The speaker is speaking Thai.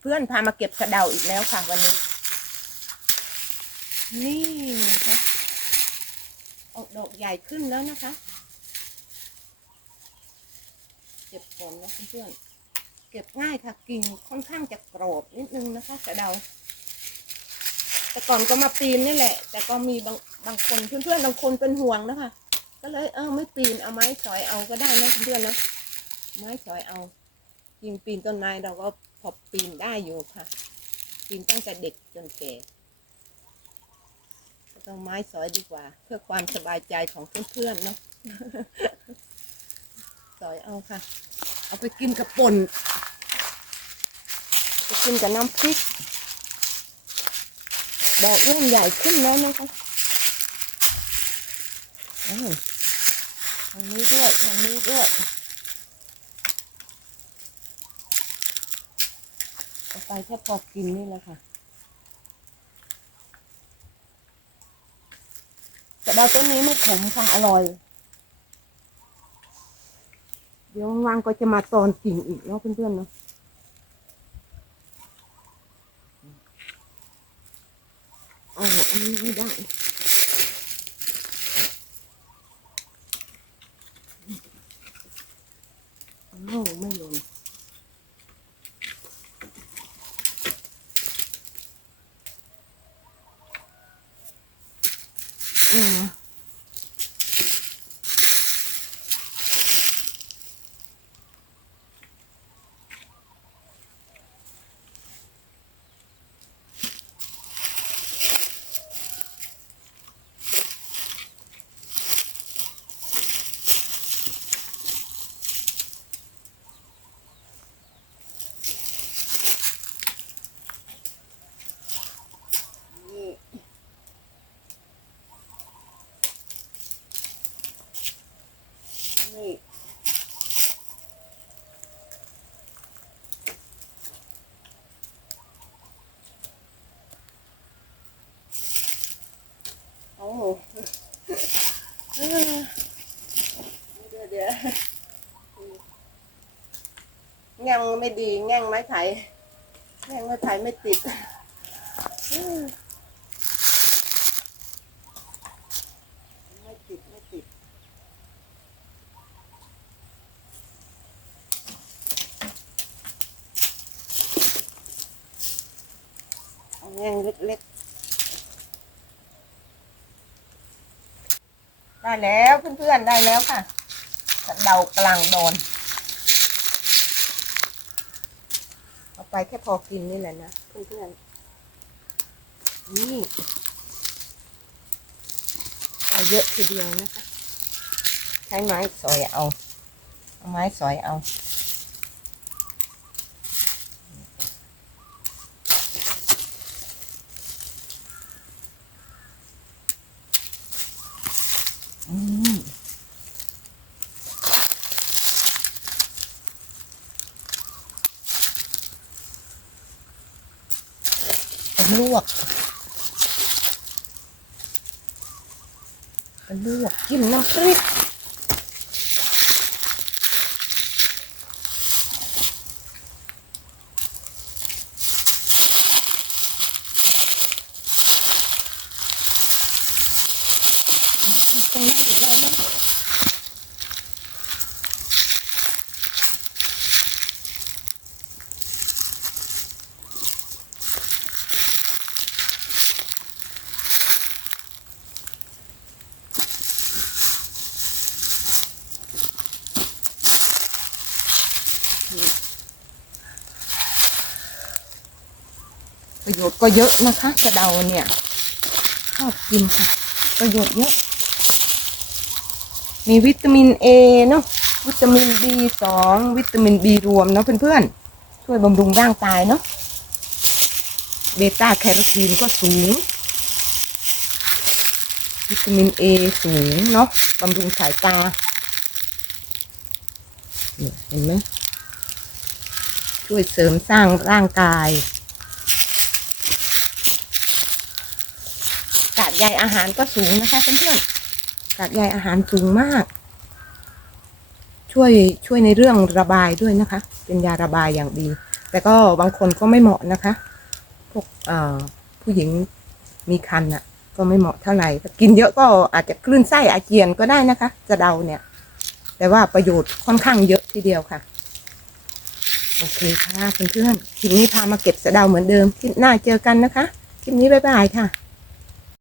เพื่อนๆพามาเก็บสะเดาอีกแล้วค่ะวันนี้ นี่นะคะออกดอกใหญ่ขึ้นแล้วนะคะ เก็บก่อนนะเพื่อนๆเก็บง่ายค่ะกิ่งค่อนข้างจะกรอบนิดนึงนะคะสะเดา แต่ก่อนก็มาปีนนี่แหละ แต่ก็มีบางบางคนเพื่อนๆบางคนเป็นห่วงนะคะ ก็เลยเออไม่ปีนเอาไม้สอยเอาก็ได้นะเพื่อนๆนะไม้สอยเอายิงปีนต้นไม้เราก็ พอปีนได้อยู่ค่ะ ปีนตั้งแต่เด็กจนแก่ต้องไม้สอยดีกว่า เพื่อความสบายใจของเพื่อนๆเนาะสอยเอาค่ะ เอาไปกินกับป่นไปกินกับน้ำพริกดอกเริ่มใหญ่ขึ้นแล้วนะคะอ้าวทางนี้ด้วยทางนี้ด้วย เอาไปแค่พอกินนี่แหละค่ะ แต่ดาวต้นนี้ไม่ขมค่ะอร่อย เดี๋ยวว่างก็จะมาตอนกิ่งอีกเนาะเพื่อนๆเนาะอ๋ออันนี้ไม่ได้ โอ้ไม่หล่น อื เดี๋ยวเดี๋ยวแง่งไม่ดีแง่งไม้ไผ่แง่งไม้ไผ่ไม่ติดไม่ติด ไม่ติดเอาแง่งเล็ก ได้แล้วเพื่อนๆได้แล้วค่ะสะเดากลางโดนเอาไปแค่พอกินนี่แหละนะเพื่อนๆนี่เอาเยอะทีเดียวนะคะ ใช้ไม้สอยเอาเอาไม้สอยเอา ลวกลวกจิ้มน้ำพริกตรงนั้นอีกแล้ว ประโยชน์ก็เยอะนะคะกระเดาเนี่ยชอบกินค่ะ ประโยชน์เยอะ มีวิตามินเอเนาะวิตามินบีสองวิตามินบีรวมเนาะเพื่อนๆ ช่วยบำรุงร่างกายเนาะเบต้าแคโรทีนก็สูง วิตามินเอสูงเนาะบำรุงสายตาเนี่ยเห็นไหม ช่วยเสริมสร้างร่างกายกากใยอาหารก็สูงนะคะเพื่อนๆกากใยอาหารสูงมาก ช่วยช่วยในเรื่องระบายด้วยนะคะ เป็นยาระบายอย่างดี แต่ก็บางคนก็ไม่เหมาะนะคะพวกผู้หญิงมีคันอะ ก็ไม่เหมาะเท่าไหร่กินเยอะก็อาจจะคลื่นไส้อาเจียนก็ได้นะคะสะเดาเนี่ย แต่ว่าประโยชน์ค่อนข้างเยอะทีเดียวค่ะ โอเคค่ะเพื่อนๆคลิปนี้พามาเก็บสะเดาเหมือนเดิมคลิปหน้าเจอกันนะคะคลิปนี้บ๊ายบายค่ะ